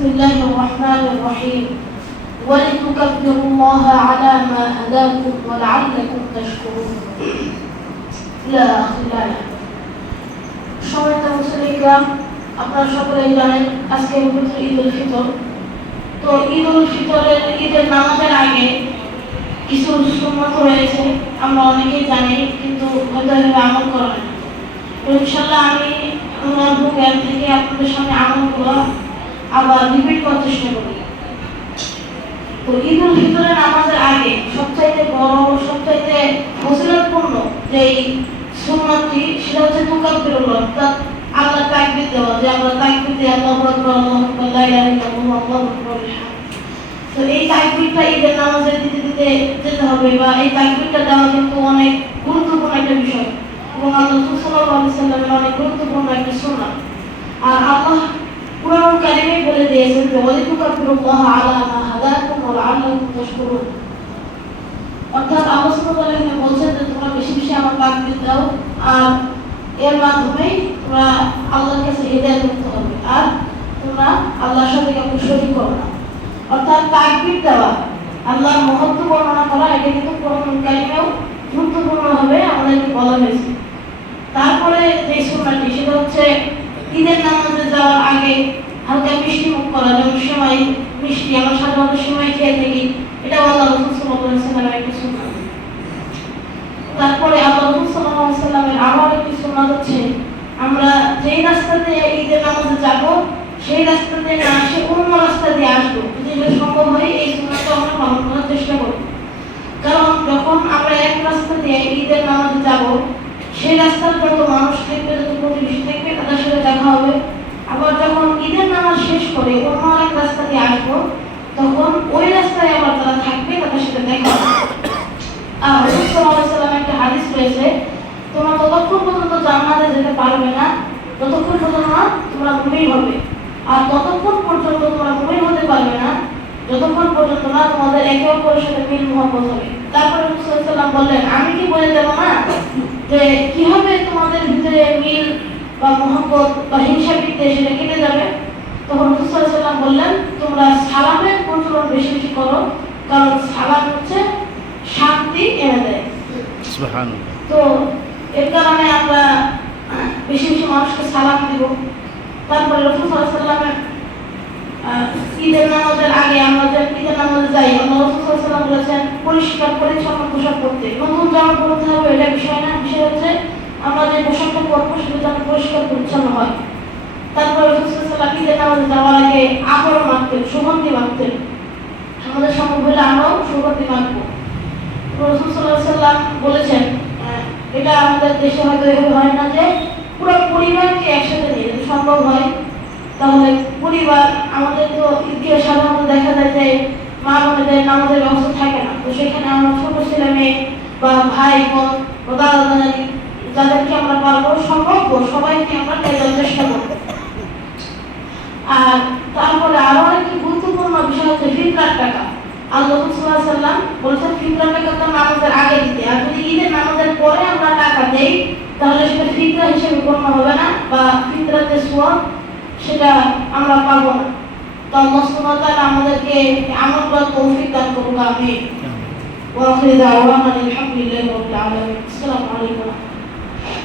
بسم الله الرحمن الرحيم ولتكبروا الله على ما هداكم ولعلكم تشكرون إلى آخر الآية সম্মানিত মুসলিমরা আপনারা সকলেই জানেন আজকে পবিত্র ঈদ উল ফিতর তো ঈদ উল ফিতরের ঈদের নামাজের আগে কিছু সুন্নত রয়েছে আমরা অনেকেই জানি কিন্তু হয়তো এভাবে আমল করা হয় না তো ইনশাল্লাহ আমি আমার জ্ঞান থেকে আপনাদের সামনে আমলগুলো আবার করার চেষ্টা করি তো ঈদ উল ফিতরের নামাজের আগে সবচাইতে বড়, সবচাইতে ফজিলতপূর্ণ যে সুন্নতটি, সেটা হচ্ছে তুকাব্বিরুল্লাহ অর্থাৎ আল্লাহ তাকবীর দেওয়া, যে আমরা তাকবীর দিয়ে আল্লাহু আকবার আল্লাহু আকবার, লা ইলাহা আল্লাহু আকবার তো এই তাকবীরটা ঈদের নামাজে দিতে দিতে যেতে হবে বা এই তাকবীরটা দেওয়া কিন্তু অনেক গুরুত্বপূর্ণ একটা বিষয়। এবং আল্লাহ সাল্লাল্লাহু আলাইহি সাল্লামের অনেক গুরুত্বপূর্ণ একটা সুন্নাত। আর আল্লাহ কারিমে বলে দিয়েছেন যে ওয়ালিতুকাব্বিরুল্লাহ আলা মা হাদাকুম ওয়া লাআল্লাকুম তাশকুরুন। অর্থাৎ আল্লাহ সুবহানাহু ওয়া বলছেন যে, তোমরা বেশি বেশি আমার তাকবীর দাও আর এর মাধ্যমে তোমরা আল্লাহর কাছে হিদায়াত করতে হবে আর তোমরা আল্লাহর সাথে কাউকে শরীক করো না। অর্থাৎ তাকবীর দেওয়া, আল্লাহর মহত্ব বর্ণনা করা, এটা কিন্তু কোরআন কারিমেও গুরুত্বপূর্ণভাবে আমাদেরকে বলা হয়েছে। তারপরে যে সুন্নাটি, সেটা হচ্ছে ঈদের নামাজে যাওয়ার আগে হালকা মিষ্টি মুখ করা যেমন সময় মিষ্টি, আমরা সাধারণত সময় খেয়ে থাকি এটা আল্লাহ রসুল সাল্লামের সুন্নাত তারপরে আল্লাহ রসুল আলাইহি সাল্লামের আবার একটি সুন্নাত হচ্ছে, আমরা যেই রাস্তা দিয়ে ঈদের নামাজে যাব, সেই রাস্তা দিয়ে না আসে অন্য রাস্তা দিয়ে আসব। যদি সম্ভব হয়, এই সুন্নাতটা আমরা পালন করার চেষ্টা করব। কারণ যখন আমরা এক রাস্তা দিয়ে ঈদের নামাজে যাব, সেই রাস্তার যত মানুষ থাকবে যত প্রতিবেশী থাকবে তাদের সাথে দেখা হবে আবার যখন ঈদের নামাজ শেষ করে অন্য আরেক রাস্তা দিয়ে আসব তখন ওই রাস্তায় আবার তারা থাকবে, তাদের সাথে দেখা হবে। একটা হাদিস রয়েছে, তোমরা ততক্ষণ পর্যন্ত জান্নাতে যেতে পারবে না ততক্ষণ পর্যন্ত তোমরা মুমিন হবে। আর ততক্ষণ পর্যন্ত তোমরা মুমিন হতে পারবে না, যতক্ষণ পর্যন্ত না তোমাদের একে অপরের সাথে মিল মহব্বত হবে। তারপরে রাসূল সাল্লাল্লাহু সাল্লাম বললেন, আমি কি বলে দেব না যে কীভাবে তোমাদের ভিতরে মিল বা মহব্বত বা হিংসা বিদ্বেষ সেটা কেটে যাবে? তখন বললেন তোমরা সালামের প্রচলন বেশি বেশি করো কারণ সালাম হচ্ছে শান্তি এনে দেয়। তো এর কারণে আমরা বেশি বেশি মানুষকে সালাম দিব। তারপরে ঈদের নামাজের আগে আমরা যে ঈদের নামাজে যাই সাল্লাম বলেছেন পরিষ্কার পরিচ্ছন্ন পোশাক পরতে। নতুন জামা পরতে হবে এটা বিষয় না। বিষয় হচ্ছে আমরা যে পোশাকটা পরবো সেটা যেন পরিষ্কার পরিচ্ছন্ন হয়। তারপরে রসুল সাল্লাম ঈদের যাওয়ার আগে আবরণ মাখতেন, সুগন্ধি মাখতেন। আমাদের সম্ভব হলে আমরাও সুগন্ধি মাখবো। বলেছেন এটা আমাদের দেশে হয়তো এভাবে হয় না যে, পুরো পরিবারকে একসাথে নিয়ে যদি সম্ভব হয়, তাহলে পরিবার, আমাদের তো ইতিহাস সাধারণত দেখা যায় যে, মা বোনেদের নামাজের ব্যবস্থা থাকে না। তো সেখানে আমরা ছোট ছেলে মেয়ে বা ভাই, বোন বা দাদা দাদি যাদেরকে আমরা পারব সম্ভব সবাইকে আমরা নিয়ে যাওয়ার চেষ্টা করব আর তারপরে আরও একটি গুরুত্বপূর্ণ বিষয় হচ্ছে ফিতরার টাকা। আল্লাহ সাল্লাম বলেছেন ফিতরার টাকা তো নামাজের আগে দিতে আর যদি ঈদের নামাজের পরে আমরা টাকা দেই তাহলে সেটা ফিতরা হিসেবে গণ্য হবে না বা ফিতরার যে সোয়াব সেটা আমরা পাবো না। তো আল্লাহ সুবহানাহু আমাদেরকে আমল করার তৌফিক দান করুক আমিন। ওয়া আখির দাওয়ানা আলহামদুলিল্লাহি রাব্বিল আলামিন। আসসালামু আলাইকুম।